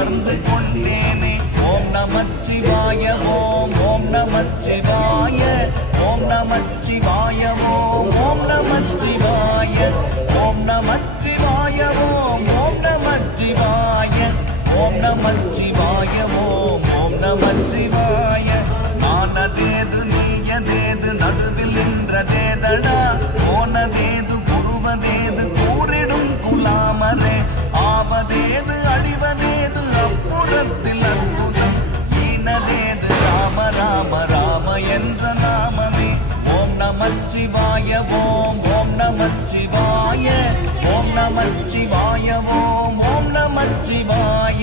உணர்ந்து கொண்டேனே. ஓம் நமச்சிவாய ஓம் ஓம் நமச்சிவாய ஓம் நமச்சிவாய ஓம் ஓம் நமச்சிவாய ஓம் நமச்சிவாய ஓம் ஓம் நமச்சிவாய ஓம் நமச்சிவாய ஓம் ஓம் நமச்சிவாய. ஆனதேது நீயதேது நடுவில் நின்றதேதடா, போனதேது புருவதேது கூறிடும் குலாமரே, ஆவதேது அழிவதேது அப்புறத்தில் அற்புதம், ஈனதேது ராம ராம ராம என்ற நாமமே. ஓம் நமச்சிவாய ஓம் ஓம் நமச்சிவாய ஓம் நமச்சிவாய ஓம் ஓம் நமச்சிவாய